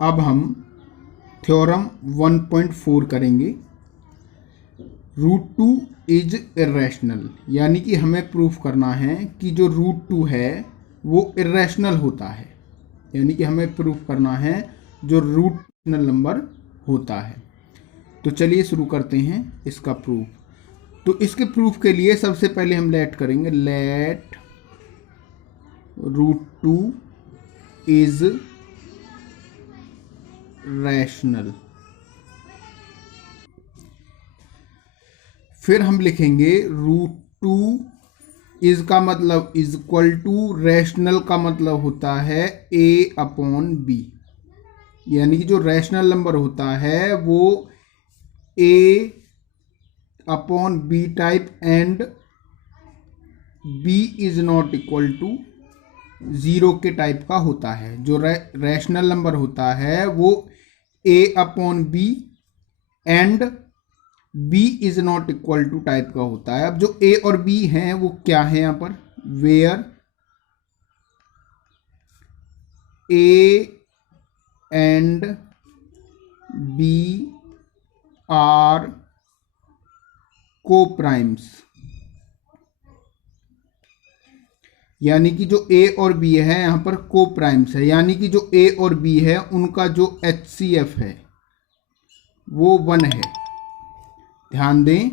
अब हम थ्योरम 1.4 करेंगे। √2 इज इर्रेशनल, यानी कि हमें प्रूफ करना है कि जो √2 है वो इर्रेशनल होता है, यानी कि हमें प्रूफ करना है जो रूटनल नंबर होता है। तो चलिए शुरू करते हैं इसका प्रूफ। तो इसके प्रूफ के लिए सबसे पहले हम लेट करेंगे, लेट √2 इज रैशनल। फिर हम लिखेंगे √2 इज का मतलब इज इक्वल टू, रैशनल का मतलब होता है a/b, यानी कि जो रैशनल नंबर होता है वो a/b type and b is not equal to 0 के टाइप का होता है। जो रैशनल नंबर होता है वो a/b and b is not equal to type का होता है। अब जो a और b हैं वो क्या है यहाँ पर, where a and b are coprimes, यानी कि जो a और b है यहाँ पर को-प्राइम्स है, यानी कि जो a और b है उनका जो HCF है वो 1 है। ध्यान दें,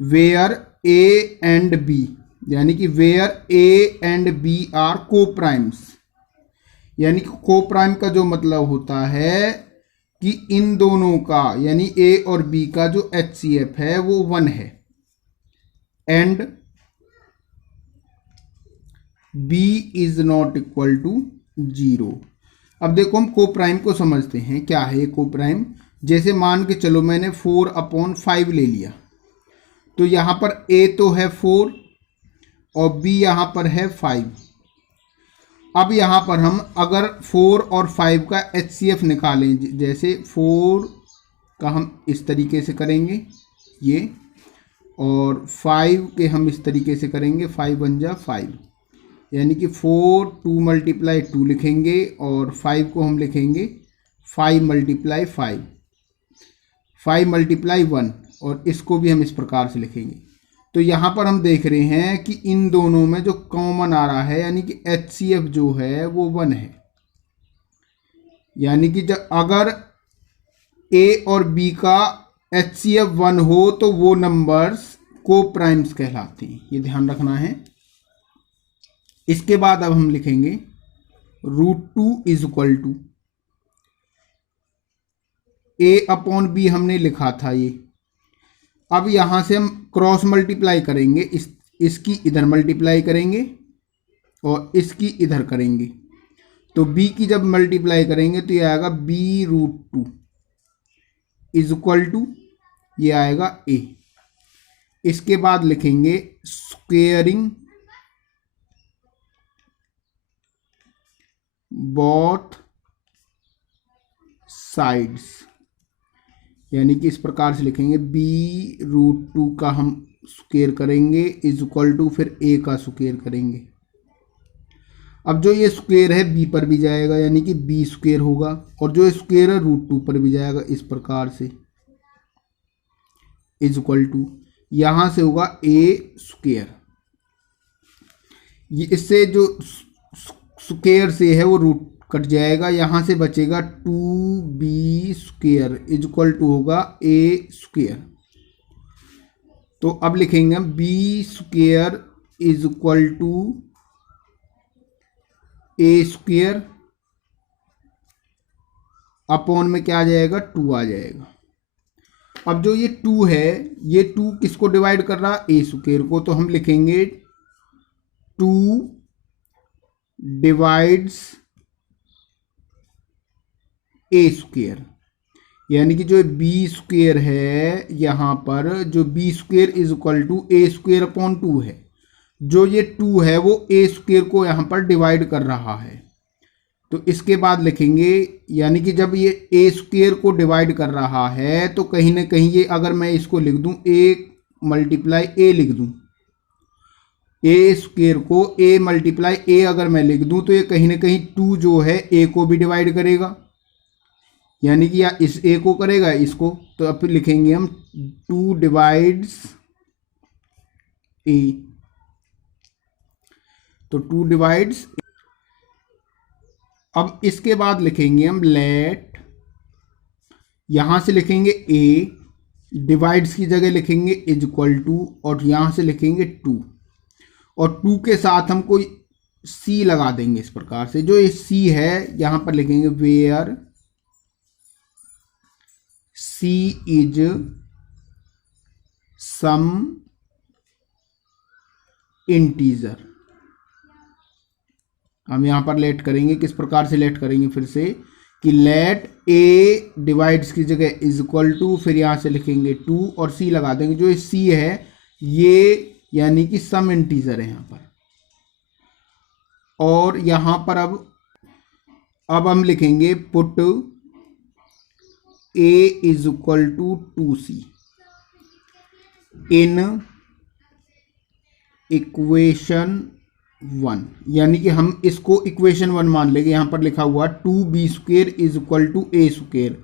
वेयर a एंड b, यानी कि where a and b are coprimes, यानी कि को-प्राइम का जो मतलब होता है कि इन दोनों का, यानी a और b का जो HCF है वो 1 है and b is not equal to 0। अब देखो हम को-प्राइम को समझते हैं। क्या है को-प्राइम? जैसे मान के चलो मैंने 4/5 ले लिया, तो यहाँ पर a तो है 4 और b यहाँ पर है 5। अब यहाँ पर हम अगर 4 और 5 का HCF निकालें, जैसे 4 का हम इस तरीके से करेंगे ये, और 5 के हम इस तरीके से करेंगे, 5 बन जा 5, यानी कि 4 2 × 2 लिखेंगे और 5 को हम लिखेंगे 5 × 5, 5 × 1, और इसको भी हम इस प्रकार से लिखेंगे। तो यहाँ पर हम देख रहे हैं कि इन दोनों में जो कॉमन आ रहा है, यानी कि HCF जो है वो 1 है, यानी कि जब अगर A और B का HCF 1 हो तो वो नंबर्स को-प्राइम्स कहलाते हैं, ये ध्यान रखना है। इसके बाद अब हम लिखेंगे √2 इज इक्वल टू, a/b हमने लिखा था ये, अब यहाँ से हम क्रॉस मल्टीप्लाई करेंगे, इसकी इधर मल्टीप्लाई करेंगे और इसकी इधर करेंगे, तो b की जब मल्टीप्लाई करेंगे तो ये आएगा b√2 इज इक्वल टू, ये आएगा a। इसके बाद लिखेंगे स्क्वेयरिंग बोथ साइड्स, यानी कि इस प्रकार से लिखेंगे b√2 का हम स्क्वेयर करेंगे इज इक्वल टू फिर a का स्क्वेयर करेंगे। अब जो ये स्क्वेयर है b पर भी जाएगा, यानी कि b² होगा, और जो स्क्वेयर है √2 पर भी जाएगा, इस प्रकार से इज इक्वल टू, यहाँ से होगा a², ये इससे जो स्क्वेयर से है वो रूट कट जाएगा, यहाँ से बचेगा 2b² इज इक्वल टू होगा a²। तो अब लिखेंगे b² is equal to a², upon में क्या आ जाएगा, 2 आ जाएगा। अब जो ये 2 है, ये 2 किसको डिवाइड कर रहा है, a² को, तो हम लिखेंगे 2 डिवाइड्स a², यानी कि जो b² है यहाँ पर, जो b² is equal to a² upon 2 है, जो ये 2 है वो a² को यहाँ पर डिवाइड कर रहा है। तो इसके बाद लिखेंगे, यानी कि जब ये a² को डिवाइड कर रहा है तो कहीं ना कहीं ये, अगर मैं इसको लिख दूं a × a लिख दूं, a² को a × a अगर मैं लिख दूं तो ये कहीं ना कहीं 2 जो है a को भी डिवाइड करेगा, यानी कि या इस ए को करेगा इसको, तो अब फिर लिखेंगे हम 2 डिवाइड्स ए, तो 2 डिवाइड्स। अब इसके बाद लिखेंगे हम लेट, यहां से लिखेंगे ए, डिवाइड्स की जगह लिखेंगे इज इक्वल टू, और यहां से लिखेंगे 2, और 2 के साथ हम कोई सी लगा देंगे इस प्रकार से। जो ये सी है यहां पर लिखेंगे where c is some integer. हम यहां पर लेट करेंगे, किस प्रकार से लेट करेंगे, फिर से कि लेट ए डिवाइड्स की जगह इज इक्वल टू, फिर यहां से लिखेंगे 2 और सी लगा देंगे। जो ये सी है ये यानी कि सम इंटीजर है यहां पर, और यहां पर अब हम लिखेंगे put a is equal to 2c in equation 1, यानी कि हम इसको इक्वेशन 1 मान लेंगे। यहां पर लिखा हुआ 2b² is equal to a²,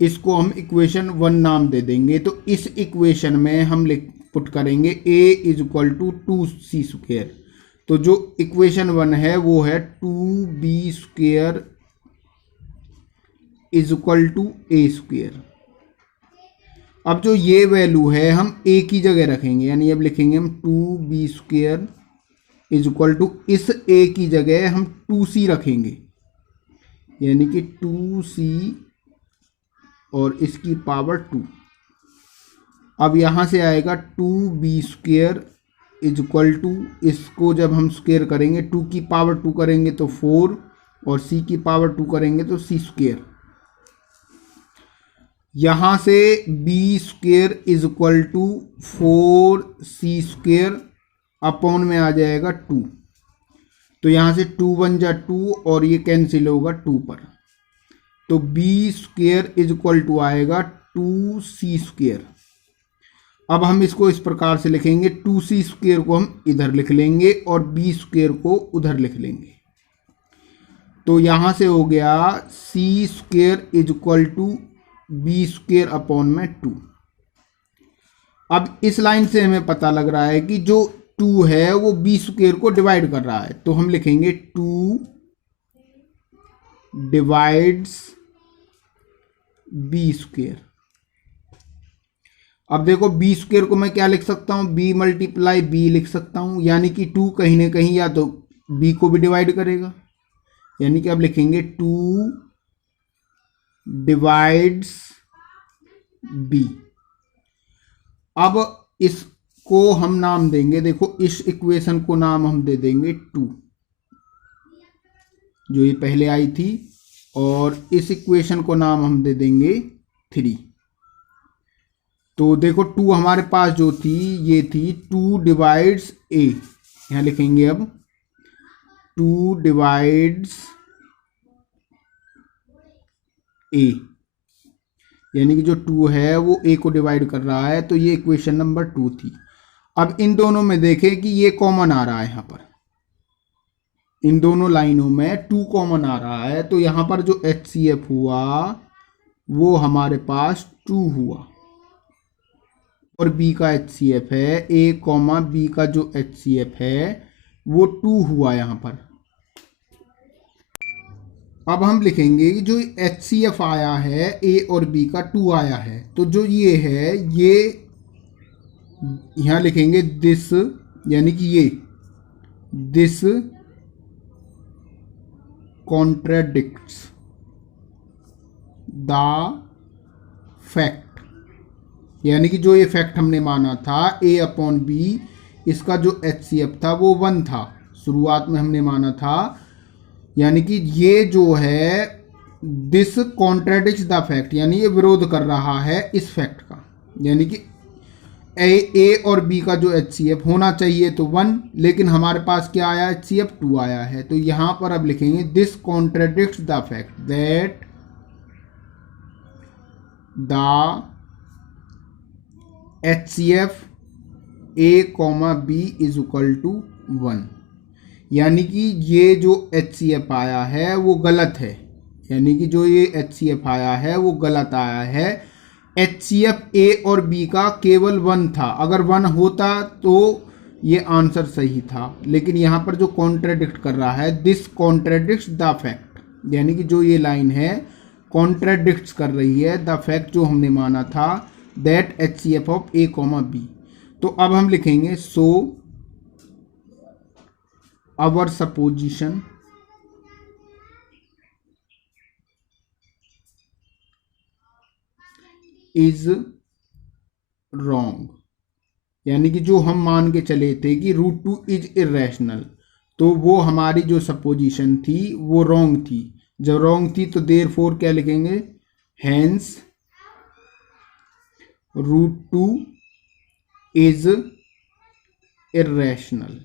इसको हम इक्वेशन 1 नाम दे देंगे। तो इस इक्वेशन में हम पुट करेंगे a is equal to 2c²। तो जो इक्वेशन 1 है वो है 2b² is equal to a²। अब जो ये वैल्यू है हम a की जगह रखेंगे, यानी अब लिखेंगे हम 2b² इज इक्वल टू, इस a की जगह हम 2c रखेंगे, यानी कि 2c और इसकी पावर 2। अब यहां से आएगा 2b² इज इक्वल टू, इसको जब हम स्क्वायर करेंगे 2 की पावर 2 करेंगे तो 4, और c की पावर 2 करेंगे तो c²। यहां से b² is equal to 4c² upon में आ जाएगा 2, तो यहां से 2 1 जा 2 और ये कैंसिल होगा 2 पर, तो b² इज इक्वल टू आएगा 2c²। अब हम इसको इस प्रकार से लिखेंगे, 2c² को हम इधर लिख लेंगे और b² को उधर लिख लेंगे। तो यहां से हो गया c² is equal to b² upon में 2। अब इस लाइन से हमें पता लग रहा है कि जो 2 है वो b² को डिवाइड कर रहा है, तो हम लिखेंगे 2 डिवाइड्स b²। अब देखो b² को मैं क्या लिख सकता हूं, b मल्टीप्लाई b लिख सकता हूं, यानी कि 2 कहीं ना कहीं या तो b को भी डिवाइड करेगा, यानी कि अब लिखेंगे 2 डिवाइड्स b। अब इसको हम नाम देंगे, देखो इस इक्वेशन को नाम हम दे देंगे 2, जो ये पहले आई थी, और इस इक्वेशन को नाम हम दे देंगे 3। तो देखो 2 हमारे पास जो थी ये थी 2 डिवाइड्स a, यहां लिखेंगे अब 2 डिवाइड्स a, यानी कि जो 2 है वो a को डिवाइड कर रहा है, तो ये इक्वेशन नंबर 2 थी। अब इन दोनों में देखें कि ये कॉमन आ रहा है, यहां पर इन दोनों लाइनों में 2 कॉमन आ रहा है, तो यहां पर जो HCF हुआ वो हमारे पास 2 हुआ, और b का HCF है a, b का जो HCF है वो 2 हुआ यहां पर। अब हम लिखेंगे कि जो HCF आया है a और b का 2 आया है, तो जो ये है ये यहां लिखेंगे दिस, यानी कि ये दिस कॉन्ट्राडिक्ट्स द फैक्ट, यानी कि जो ये फैक्ट हमने माना था a अपॉन b, इसका जो HCF था वो 1 था, शुरुआत में हमने माना था, यानी कि ये जो है दिस कॉन्ट्राडिक्ट्स द फैक्ट, यानी ये विरोध कर रहा है इस फैक्ट का, यानी कि a और b का जो HCF होना चाहिए तो 1, लेकिन हमारे पास क्या आया, HCF 2 आया है। तो यहां पर अब लिखेंगे this contradicts the fact that the HCF a, b is equal to 1, यानी कि ये जो HCF आया है वो गलत है, यानी कि जो ये HCF आया है वो गलत आया है। HCF A और B का केवल 1 था, अगर 1 होता तो ये आंसर सही था, लेकिन यहाँ पर जो कॉन्ट्राडिक्ट कर रहा है, दिस कॉन्ट्राडिक्ट्स द फैक्ट, यानी कि जो ये लाइन है कॉन्ट्राडिक्ट्स कर रही है द फैक्ट जो हमने माना था, that HCF of A, B। तो अब हम लिखेंगे so our supposition is wrong, यानी कि जो हम मान के चले थे कि √2 इज इरेशनल, तो वो हमारी जो सपोजिशन थी वो रॉन्ग थी। जब रॉन्ग थी तो देयरफॉर क्या लिखेंगे, हेंस √2 इज इरेशनल।